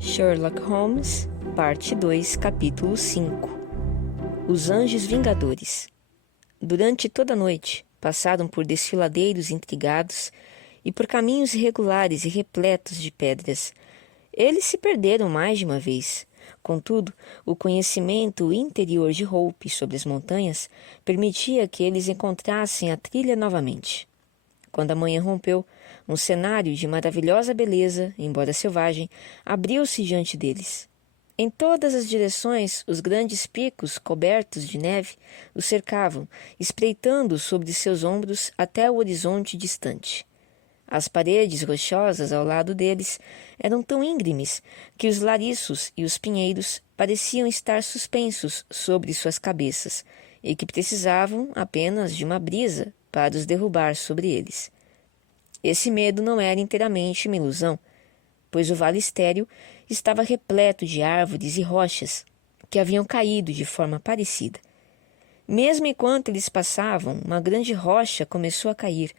Sherlock Holmes, Parte 2, Capítulo 5. Os Anjos Vingadores. Durante toda a noite, passaram por desfiladeiros intrigados e por caminhos irregulares e repletos de pedras. Eles se perderam mais de uma vez. Contudo, o conhecimento interior de Hope sobre as montanhas permitia que eles encontrassem a trilha novamente. Quando a manhã rompeu, um cenário de maravilhosa beleza, embora selvagem, abriu-se diante deles. Em todas as direções, os grandes picos cobertos de neve os cercavam, espreitando sobre seus ombros até o horizonte distante. As paredes rochosas ao lado deles eram tão íngremes que os lariços e os pinheiros pareciam estar suspensos sobre suas cabeças e que precisavam apenas de uma brisa para os derrubar sobre eles. Esse medo não era inteiramente uma ilusão, pois o vale estéril estava repleto de árvores e rochas que haviam caído de forma parecida. Mesmo enquanto eles passavam, uma grande rocha começou a cair,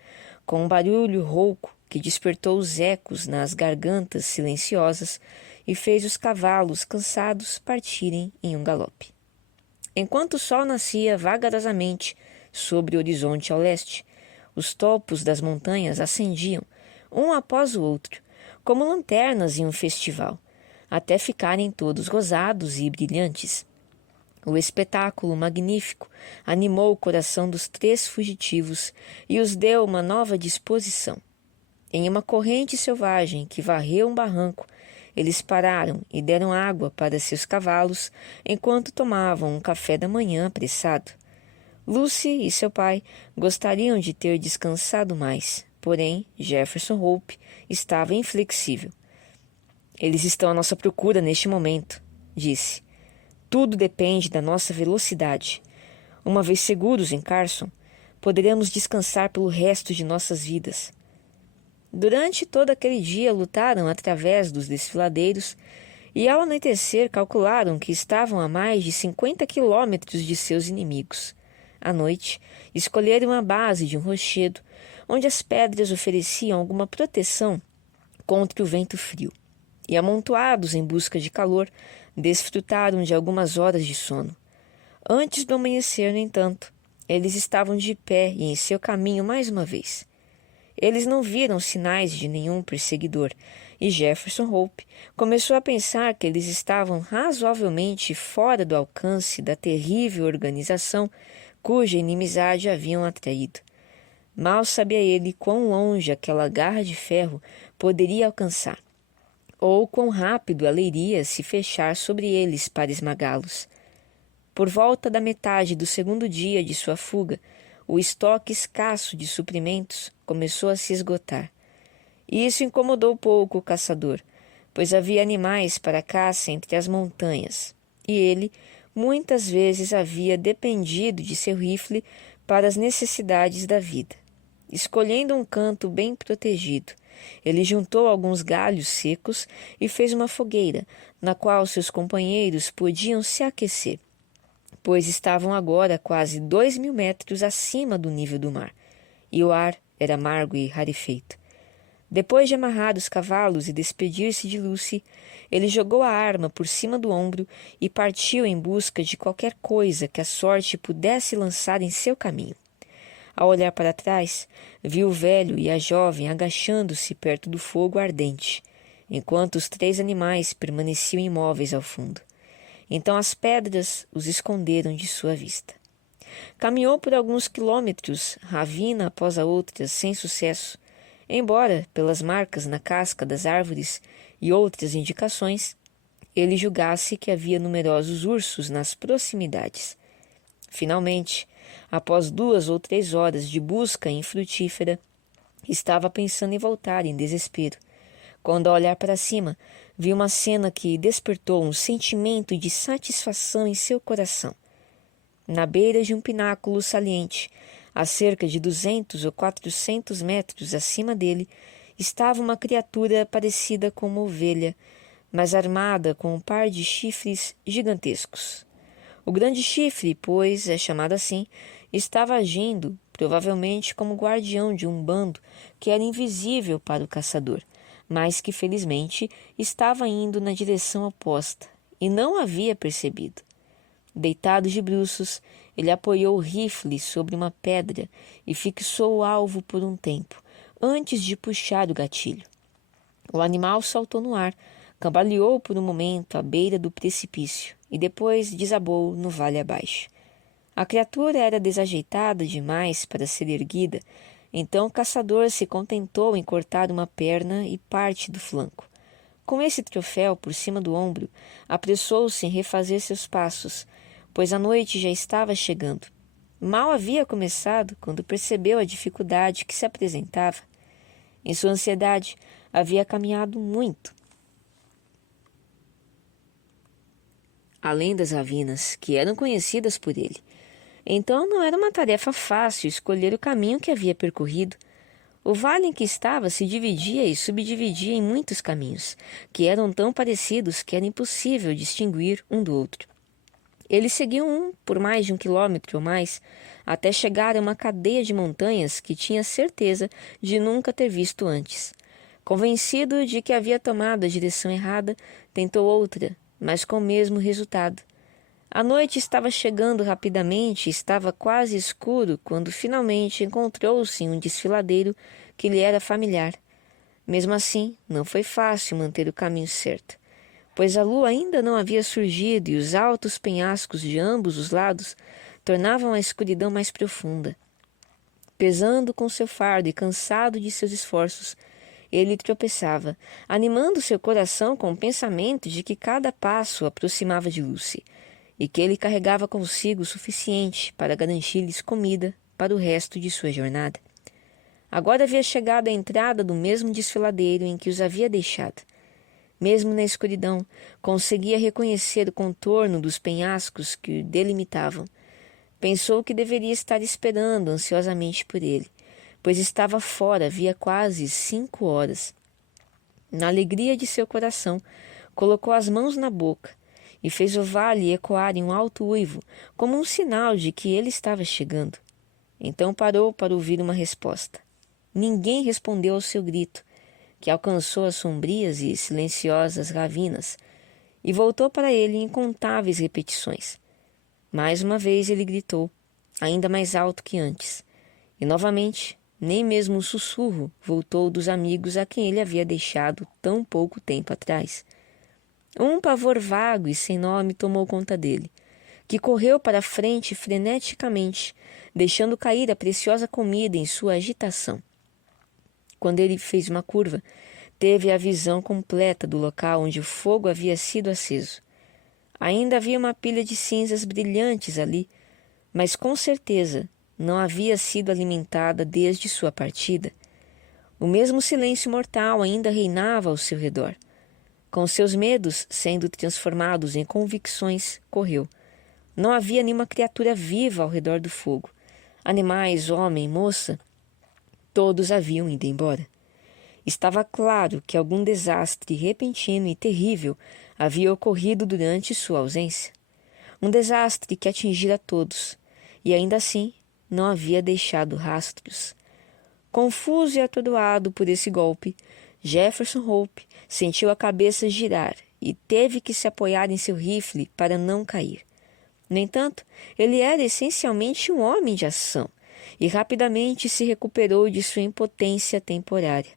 com um barulho rouco que despertou os ecos nas gargantas silenciosas e fez os cavalos cansados partirem em um galope. Enquanto o sol nascia vagarosamente sobre o horizonte ao leste, os topos das montanhas ascendiam, um após o outro, como lanternas em um festival, até ficarem todos rosados e brilhantes. O espetáculo magnífico animou o coração dos 3 fugitivos e os deu uma nova disposição. Em uma corrente selvagem que varreu um barranco, eles pararam e deram água para seus cavalos enquanto tomavam um café da manhã apressado. Lucy e seu pai gostariam de ter descansado mais, porém Jefferson Hope estava inflexível. "Eles estão à nossa procura neste momento", disse. "Tudo depende da nossa velocidade. Uma vez seguros em Carson, poderemos descansar pelo resto de nossas vidas." Durante todo aquele dia lutaram através dos desfiladeiros e ao anoitecer calcularam que estavam a mais de 50 quilômetros de seus inimigos. À noite, escolheram a base de um rochedo, onde as pedras ofereciam alguma proteção contra o vento frio. E amontoados em busca de calor, desfrutaram de algumas horas de sono. Antes do amanhecer, no entanto, eles estavam de pé e em seu caminho mais uma vez. Eles não viram sinais de nenhum perseguidor, e Jefferson Hope começou a pensar que eles estavam razoavelmente fora do alcance da terrível organização cuja inimizade haviam atraído. Mal sabia ele quão longe aquela garra de ferro poderia alcançar, ou quão rápido ela iria se fechar sobre eles para esmagá-los. Por volta da metade do segundo dia de sua fuga, o estoque escasso de suprimentos começou a se esgotar. E isso incomodou pouco o caçador, pois havia animais para caça entre as montanhas, e ele muitas vezes havia dependido de seu rifle para as necessidades da vida. Escolhendo um canto bem protegido, ele juntou alguns galhos secos e fez uma fogueira, na qual seus companheiros podiam se aquecer, pois estavam agora quase 2.000 metros acima do nível do mar, e o ar era amargo e rarefeito. Depois de amarrar os cavalos e despedir-se de Lucy, ele jogou a arma por cima do ombro e partiu em busca de qualquer coisa que a sorte pudesse lançar em seu caminho. Ao olhar para trás, viu o velho e a jovem agachando-se perto do fogo ardente, enquanto os 3 animais permaneciam imóveis ao fundo. Então as pedras os esconderam de sua vista. Caminhou por alguns quilômetros, ravina após a outra, sem sucesso, embora, pelas marcas na casca das árvores e outras indicações, ele julgasse que havia numerosos ursos nas proximidades. Finalmente, após 2 ou 3 horas de busca infrutífera, estava pensando em voltar em desespero, quando, ao olhar para cima, viu uma cena que despertou um sentimento de satisfação em seu coração. Na beira de um pináculo saliente, a cerca de 200 ou 400 metros acima dele, estava uma criatura parecida com uma ovelha, mas armada com um par de chifres gigantescos. O grande chifre, pois é chamado assim, estava agindo, provavelmente como guardião de um bando que era invisível para o caçador, mas que felizmente estava indo na direção oposta e não havia percebido. Deitado de bruços, ele apoiou o rifle sobre uma pedra e fixou o alvo por um tempo, antes de puxar o gatilho. O animal saltou no ar, cambaleou por um momento à beira do precipício e depois desabou no vale abaixo. A criatura era desajeitada demais para ser erguida, então o caçador se contentou em cortar uma perna e parte do flanco. Com esse troféu por cima do ombro, apressou-se em refazer seus passos, pois a noite já estava chegando. Mal havia começado quando percebeu a dificuldade que se apresentava. Em sua ansiedade, havia caminhado muito. Além das ravinas, que eram conhecidas por ele. Então não era uma tarefa fácil escolher o caminho que havia percorrido. O vale em que estava se dividia e subdividia em muitos caminhos, que eram tão parecidos que era impossível distinguir um do outro. Ele seguiu um por mais de 1 quilômetro ou mais, até chegar a uma cadeia de montanhas que tinha certeza de nunca ter visto antes. Convencido de que havia tomado a direção errada, tentou outra, mas com o mesmo resultado. A noite estava chegando rapidamente e estava quase escuro quando finalmente encontrou-se em um desfiladeiro que lhe era familiar. Mesmo assim, não foi fácil manter o caminho certo, pois a lua ainda não havia surgido e os altos penhascos de ambos os lados tornavam a escuridão mais profunda. Pesando com seu fardo e cansado de seus esforços, ele tropeçava, animando seu coração com o pensamento de que cada passo o aproximava de Lucy, e que ele carregava consigo o suficiente para garantir-lhes comida para o resto de sua jornada. Agora havia chegado à entrada do mesmo desfiladeiro em que os havia deixado. Mesmo na escuridão, conseguia reconhecer o contorno dos penhascos que o delimitavam. Pensou que deveria estar esperando ansiosamente por ele, pois estava fora havia quase 5 horas. Na alegria de seu coração, colocou as mãos na boca e fez o vale ecoar em um alto uivo, como um sinal de que ele estava chegando. Então parou para ouvir uma resposta. Ninguém respondeu ao seu grito, que alcançou as sombrias e silenciosas ravinas, e voltou para ele em incontáveis repetições. Mais uma vez ele gritou, ainda mais alto que antes, e novamente nem mesmo um sussurro voltou dos amigos a quem ele havia deixado tão pouco tempo atrás. Um pavor vago e sem nome tomou conta dele, que correu para a frente freneticamente, deixando cair a preciosa comida em sua agitação. Quando ele fez uma curva, teve a visão completa do local onde o fogo havia sido aceso. Ainda havia uma pilha de cinzas brilhantes ali, mas com certeza não havia sido alimentada desde sua partida. O mesmo silêncio mortal ainda reinava ao seu redor. Com seus medos sendo transformados em convicções, correu. Não havia nenhuma criatura viva ao redor do fogo. Animais, homem, moça, todos haviam ido embora. Estava claro que algum desastre repentino e terrível havia ocorrido durante sua ausência. Um desastre que atingira todos, e ainda assim não havia deixado rastros. Confuso e atordoado por esse golpe, Jefferson Hope sentiu a cabeça girar e teve que se apoiar em seu rifle para não cair. No entanto, ele era essencialmente um homem de ação e rapidamente se recuperou de sua impotência temporária.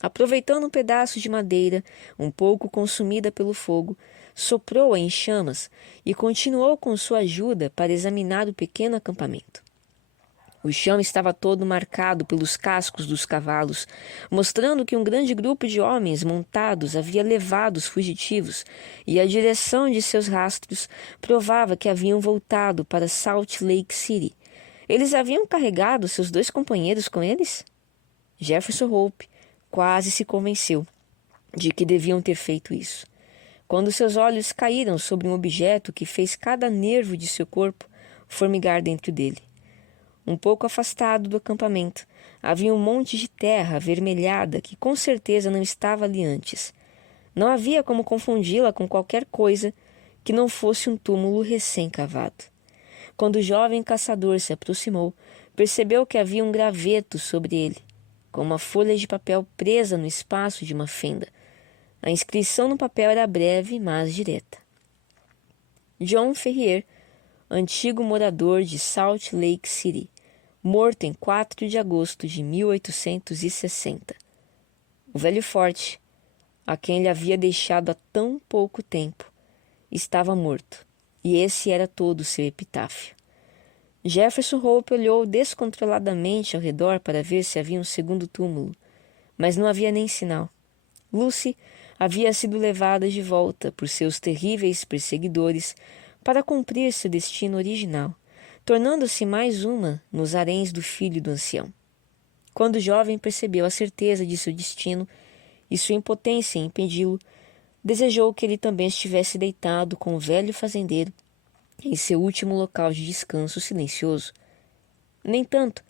Aproveitando um pedaço de madeira, um pouco consumida pelo fogo, soprou-a em chamas e continuou com sua ajuda para examinar o pequeno acampamento. O chão estava todo marcado pelos cascos dos cavalos, mostrando que um grande grupo de homens montados havia levado os fugitivos, e a direção de seus rastros provava que haviam voltado para Salt Lake City. Eles haviam carregado seus 2 companheiros com eles? Jefferson Hope quase se convenceu de que deviam ter feito isso, quando seus olhos caíram sobre um objeto que fez cada nervo de seu corpo formigar dentro dele. Um pouco afastado do acampamento, havia um monte de terra avermelhada que com certeza não estava ali antes. Não havia como confundi-la com qualquer coisa que não fosse um túmulo recém-cavado. Quando o jovem caçador se aproximou, percebeu que havia um graveto sobre ele. com uma folha de papel presa no espaço de uma fenda. A inscrição no papel era breve, mas direta. John Ferrier, antigo morador de Salt Lake City, morto em 4 de agosto de 1860. O velho forte, a quem ele havia deixado há tão pouco tempo, estava morto, e esse era todo o seu epitáfio. Jefferson Hope olhou descontroladamente ao redor para ver se havia um segundo túmulo, mas não havia nem sinal. Lucy havia sido levada de volta por seus terríveis perseguidores para cumprir seu destino original, tornando-se mais uma nos haréns do filho do ancião. Quando o jovem percebeu a certeza de seu destino e sua impotência em impedi-lo, desejou que ele também estivesse deitado com o velho fazendeiro em seu último local de descanso silencioso. No entanto,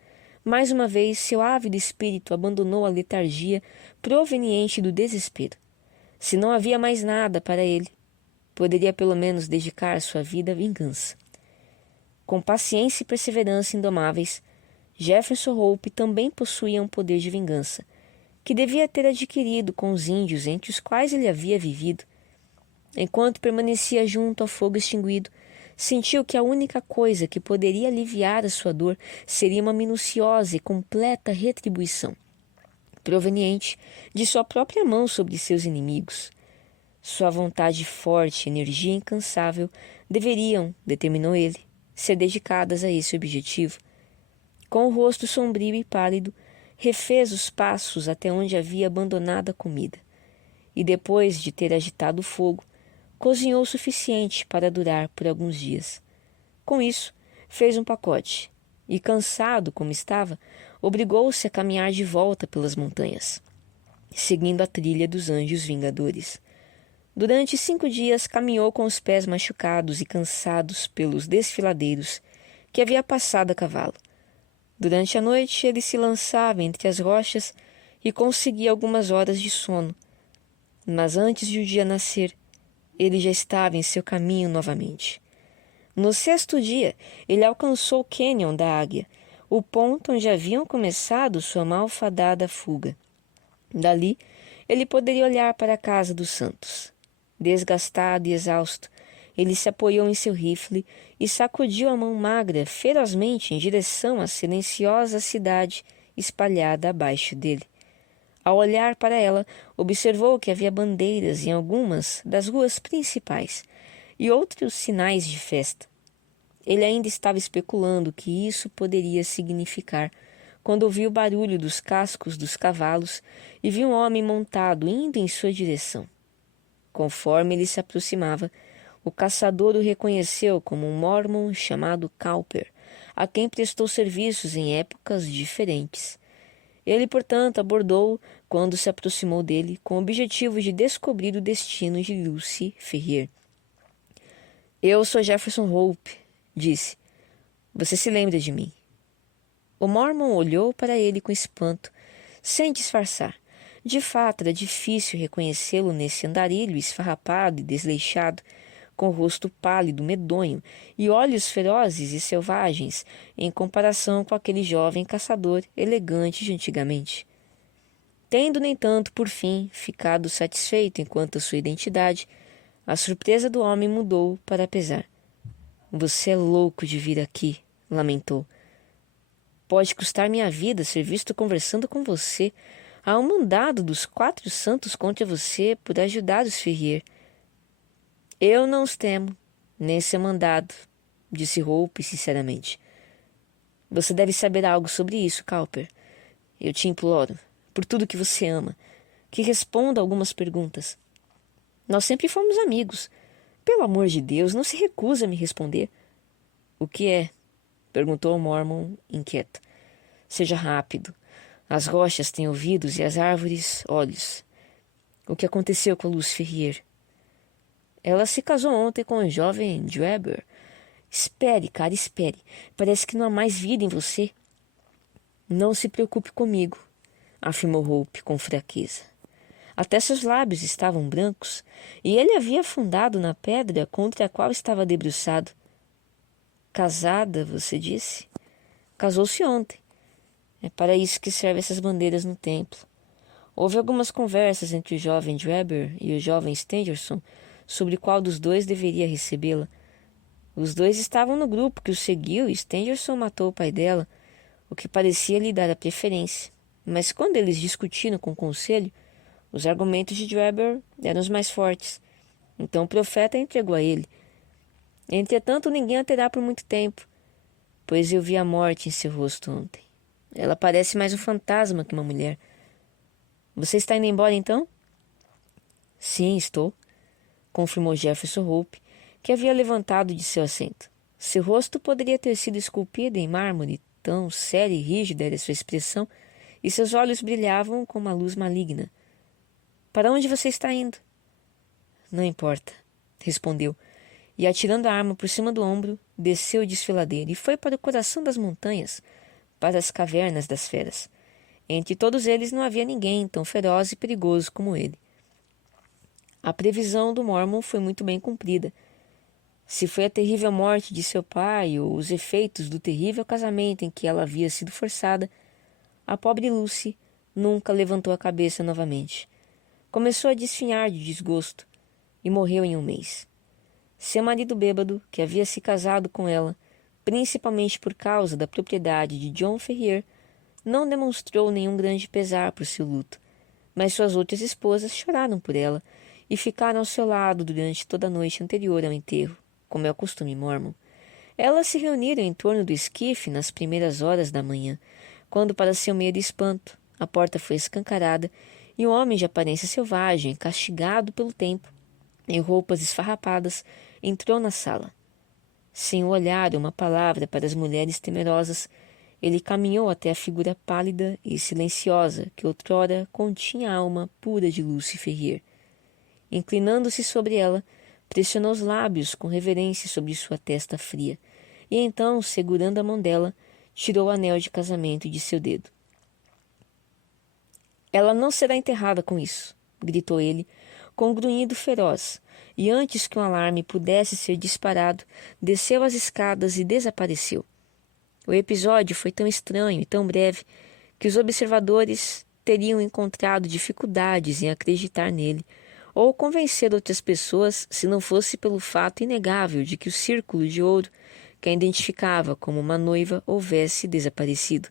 mais uma vez seu ávido espírito abandonou a letargia proveniente do desespero. Se não havia mais nada para ele, poderia pelo menos dedicar sua vida à vingança. Com paciência e perseverança indomáveis, Jefferson Hope também possuía um poder de vingança, que devia ter adquirido com os índios entre os quais ele havia vivido. Enquanto permanecia junto ao fogo extinguido, sentiu que a única coisa que poderia aliviar a sua dor seria uma minuciosa e completa retribuição, proveniente de sua própria mão sobre seus inimigos. Sua vontade forte e energia incansável deveriam, determinou ele, ser dedicadas a esse objetivo. Com o rosto sombrio e pálido, refez os passos até onde havia abandonado a comida, e depois de ter agitado o fogo, cozinhou o suficiente para durar por alguns dias. Com isso, fez um pacote e, cansado como estava, obrigou-se a caminhar de volta pelas montanhas, seguindo a trilha dos anjos vingadores. Durante 5 dias caminhou com os pés machucados e cansados pelos desfiladeiros que havia passado a cavalo. Durante a noite ele se lançava entre as rochas e conseguia algumas horas de sono. Mas antes de o dia nascer, ele já estava em seu caminho novamente. No 6º dia, ele alcançou o cânion da Águia, o ponto onde haviam começado sua malfadada fuga. Dali, ele poderia olhar para a casa dos santos. Desgastado e exausto, ele se apoiou em seu rifle e sacudiu a mão magra ferozmente em direção à silenciosa cidade espalhada abaixo dele. Ao olhar para ela, observou que havia bandeiras em algumas das ruas principais e outros sinais de festa. Ele ainda estava especulando o que isso poderia significar quando ouviu o barulho dos cascos dos cavalos e viu um homem montado indo em sua direção. Conforme ele se aproximava, o caçador o reconheceu como um mormon chamado Cowper, a quem prestou serviços em épocas diferentes. Ele, portanto, abordou-o quando se aproximou dele, com o objetivo de descobrir o destino de Lucy Ferrier. "Eu sou Jefferson Hope", disse. "Você se lembra de mim?" O mormon olhou para ele com espanto, sem disfarçar. De fato, era difícil reconhecê-lo nesse andarilho esfarrapado e desleixado, com o rosto pálido, medonho e olhos ferozes e selvagens, em comparação com aquele jovem caçador elegante de antigamente. Tendo, no entanto, por fim, ficado satisfeito enquanto a sua identidade, a surpresa do homem mudou para pesar. "Você é louco de vir aqui", lamentou. "Pode custar minha vida ser visto conversando com você. Há um mandado dos 4 santos contra você por ajudar os Ferrier." "Eu não os temo, nem seu mandado", disse Hope sinceramente. "Você deve saber algo sobre isso, Cowper. Eu te imploro, por tudo que você ama, que responda algumas perguntas. Nós sempre fomos amigos. Pelo amor de Deus, não se recusa a me responder." "O que é?" perguntou o mormon, inquieto. "Seja rápido. As rochas têm ouvidos e as árvores olhos. O que aconteceu com a Lucy Ferrier?" "Ela se casou ontem com o jovem Dweber." "Espere, cara, espere. Parece que não há mais vida em você." "Não se preocupe comigo", afirmou Hope com fraqueza. Até seus lábios estavam brancos, e ele havia afundado na pedra contra a qual estava debruçado. "Casada, você disse?" "Casou-se ontem." É para isso que servem essas bandeiras no templo. Houve algumas conversas entre o jovem Drebber e o jovem Stangerson sobre qual dos dois deveria recebê-la. Os dois estavam no grupo que o seguiu e Stangerson matou o pai dela, o que parecia lhe dar a preferência. Mas quando eles discutiram com o conselho, os argumentos de Drebber eram os mais fortes. Então o profeta entregou a ele. Entretanto, ninguém a terá por muito tempo, pois eu vi a morte em seu rosto ontem. Ela parece mais um fantasma que uma mulher. Você está indo embora, então? Sim, estou, confirmou Jefferson Hope, que havia levantado de seu assento. Seu rosto poderia ter sido esculpido em mármore, tão séria e rígida era sua expressão, e seus olhos brilhavam com uma luz maligna. Para onde você está indo? Não importa, respondeu, e atirando a arma por cima do ombro, desceu o desfiladeiro e foi para o coração das montanhas, para as cavernas das feras. Entre todos eles não havia ninguém tão feroz e perigoso como ele. A previsão do Mormon foi muito bem cumprida. Se foi a terrível morte de seu pai ou os efeitos do terrível casamento em que ela havia sido forçada, a pobre Lucy nunca levantou a cabeça novamente. Começou a desfinhar de desgosto e morreu em um mês. Seu marido bêbado, que havia se casado com ela, principalmente por causa da propriedade de John Ferrier, não demonstrou nenhum grande pesar por seu luto, mas suas outras esposas choraram por ela e ficaram ao seu lado durante toda a noite anterior ao enterro, como é o costume mormon. Elas se reuniram em torno do esquife nas primeiras horas da manhã, quando, para seu medo e espanto, a porta foi escancarada e um homem de aparência selvagem, castigado pelo tempo, em roupas esfarrapadas, entrou na sala. Sem um olhar ou uma palavra para as mulheres temerosas, ele caminhou até a figura pálida e silenciosa que outrora continha a alma pura de Lucy Ferrier. Inclinando-se sobre ela, pressionou os lábios com reverência sobre sua testa fria, e então, segurando a mão dela, tirou o anel de casamento de seu dedo. Ela não será enterrada com isso, gritou ele, com um grunhido feroz, e antes que um alarme pudesse ser disparado, desceu as escadas e desapareceu. O episódio foi tão estranho e tão breve que os observadores teriam encontrado dificuldades em acreditar nele ou convencer outras pessoas se não fosse pelo fato inegável de que o círculo de ouro que a identificava como uma noiva houvesse desaparecido.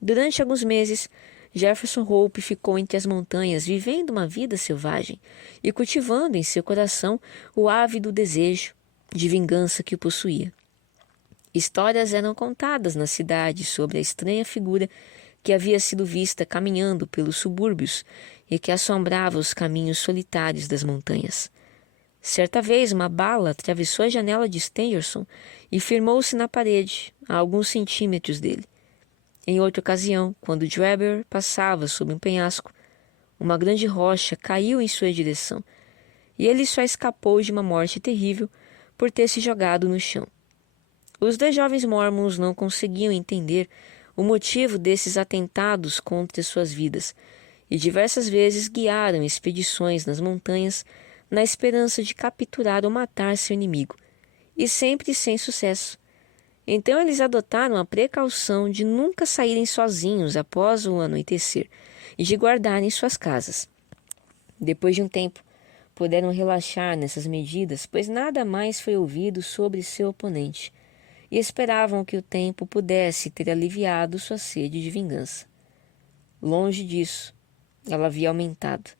Durante alguns meses, Jefferson Hope ficou entre as montanhas vivendo uma vida selvagem e cultivando em seu coração o ávido desejo de vingança que o possuía. Histórias eram contadas na cidade sobre a estranha figura que havia sido vista caminhando pelos subúrbios e que assombrava os caminhos solitários das montanhas. Certa vez, uma bala atravessou a janela de Stangerson e firmou-se na parede, a alguns centímetros dele. Em outra ocasião, quando Drebber passava sob um penhasco, uma grande rocha caiu em sua direção, e ele só escapou de uma morte terrível por ter se jogado no chão. Os dois jovens mormons não conseguiam entender o motivo desses atentados contra suas vidas e diversas vezes guiaram expedições nas montanhas na esperança de capturar ou matar seu inimigo, e sempre sem sucesso. Então eles adotaram a precaução de nunca saírem sozinhos após o anoitecer e de guardarem suas casas. Depois de um tempo, puderam relaxar nessas medidas, pois nada mais foi ouvido sobre seu oponente, e esperavam que o tempo pudesse ter aliviado sua sede de vingança. Longe disso, ela havia aumentado.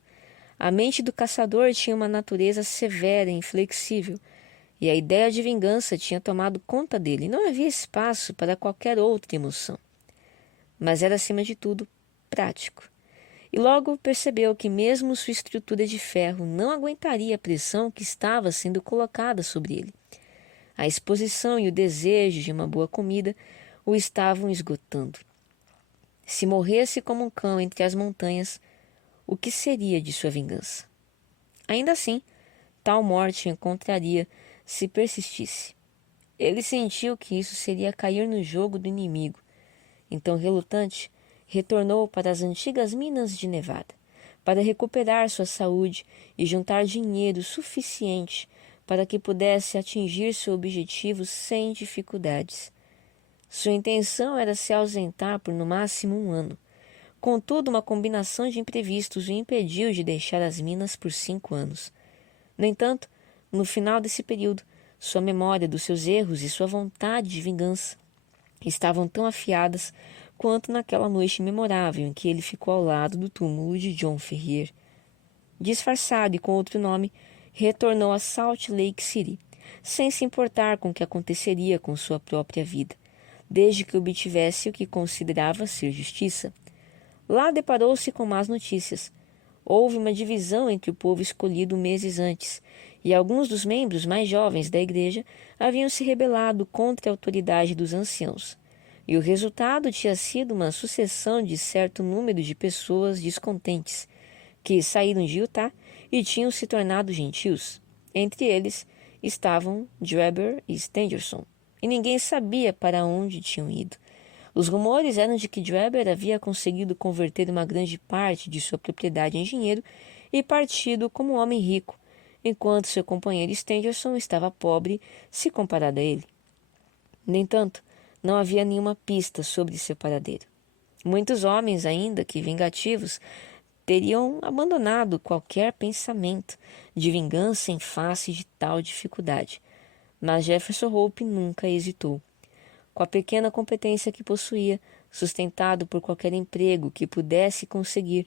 A mente do caçador tinha uma natureza severa e inflexível, e a ideia de vingança tinha tomado conta dele, e não havia espaço para qualquer outra emoção. Mas era, acima de tudo, prático. E logo percebeu que mesmo sua estrutura de ferro não aguentaria a pressão que estava sendo colocada sobre ele. A exposição e o desejo de uma boa comida o estavam esgotando. Se morresse como um cão entre as montanhas, o que seria de sua vingança? Ainda assim, tal morte o encontraria se persistisse. Ele sentiu que isso seria cair no jogo do inimigo. Então, relutante, retornou para as antigas minas de Nevada, para recuperar sua saúde e juntar dinheiro suficiente para que pudesse atingir seu objetivo sem dificuldades. Sua intenção era se ausentar por no máximo 1 ano. Contudo, uma combinação de imprevistos o impediu de deixar as minas por 5 anos. No entanto, no final desse período, sua memória dos seus erros e sua vontade de vingança estavam tão afiadas quanto naquela noite memorável em que ele ficou ao lado do túmulo de John Ferrier. Disfarçado e com outro nome, retornou a Salt Lake City, sem se importar com o que aconteceria com sua própria vida, desde que obtivesse o que considerava ser justiça. Lá deparou-se com más notícias. Houve uma divisão entre o povo escolhido meses antes, e alguns dos membros mais jovens da igreja haviam se rebelado contra a autoridade dos anciãos. E o resultado tinha sido uma sucessão de certo número de pessoas descontentes, que saíram de Utah e tinham se tornado gentios. Entre eles estavam Drebber e Stangerson, e ninguém sabia para onde tinham ido. Os rumores eram de que Drebber havia conseguido converter uma grande parte de sua propriedade em dinheiro e partido como um homem rico, enquanto seu companheiro Stangerson estava pobre se comparado a ele. No entanto, não havia nenhuma pista sobre seu paradeiro. Muitos homens, ainda que vingativos, teriam abandonado qualquer pensamento de vingança em face de tal dificuldade. Mas Jefferson Hope nunca hesitou. Com a pequena competência que possuía, sustentado por qualquer emprego que pudesse conseguir,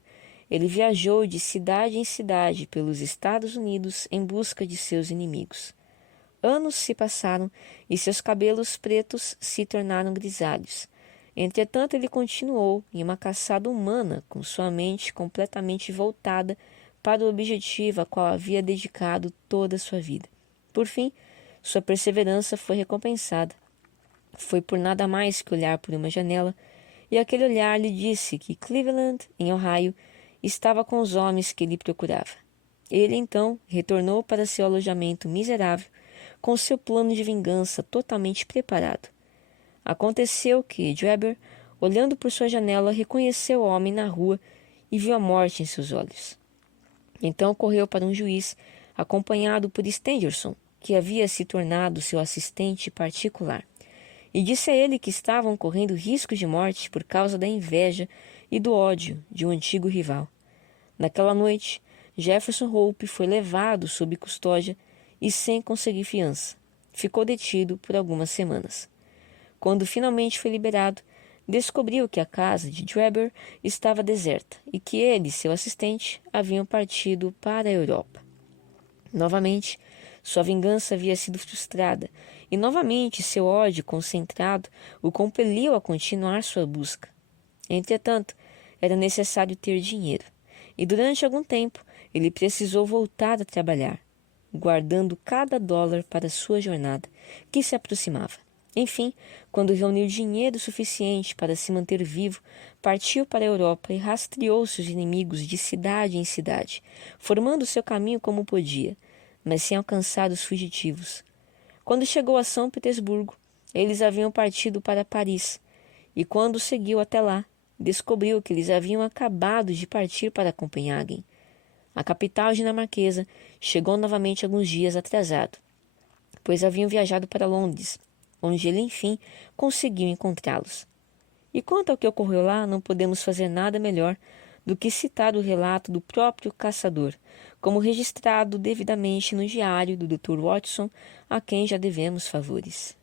ele viajou de cidade em cidade pelos Estados Unidos em busca de seus inimigos. Anos se passaram e seus cabelos pretos se tornaram grisalhos. Entretanto, ele continuou em uma caçada humana, com sua mente completamente voltada para o objetivo a qual havia dedicado toda a sua vida. Por fim, sua perseverança foi recompensada. Foi por nada mais que olhar por uma janela, e aquele olhar lhe disse que Cleveland, em Ohio, estava com os homens que ele procurava. Ele, então, retornou para seu alojamento miserável, com seu plano de vingança totalmente preparado. Aconteceu que Drebber, olhando por sua janela, reconheceu o homem na rua e viu a morte em seus olhos. Então correu para um juiz, acompanhado por Stangerson, que havia se tornado seu assistente particular, e disse a ele que estavam correndo riscos de morte por causa da inveja e do ódio de um antigo rival. Naquela noite, Jefferson Hope foi levado sob custódia e sem conseguir fiança. Ficou detido por algumas semanas. Quando finalmente foi liberado, descobriu que a casa de Drebber estava deserta e que ele e seu assistente haviam partido para a Europa. Novamente, sua vingança havia sido frustrada e novamente seu ódio concentrado o compeliu a continuar sua busca. Entretanto, era necessário ter dinheiro e durante algum tempo ele precisou voltar a trabalhar, guardando cada dólar para sua jornada, que se aproximava. Enfim, quando reuniu dinheiro suficiente para se manter vivo, partiu para a Europa e rastreou seus inimigos de cidade em cidade, formando seu caminho como podia, mas sem alcançar os fugitivos. Quando chegou a São Petersburgo, eles haviam partido para Paris, e quando seguiu até lá, descobriu que eles haviam acabado de partir para Copenhague. A capital dinamarquesa chegou novamente alguns dias atrasado, pois haviam viajado para Londres, onde ele, enfim, conseguiu encontrá-los. E quanto ao que ocorreu lá, não podemos fazer nada melhor do que citar o relato do próprio caçador, como registrado devidamente no diário do Dr. Watson, a quem já devemos favores.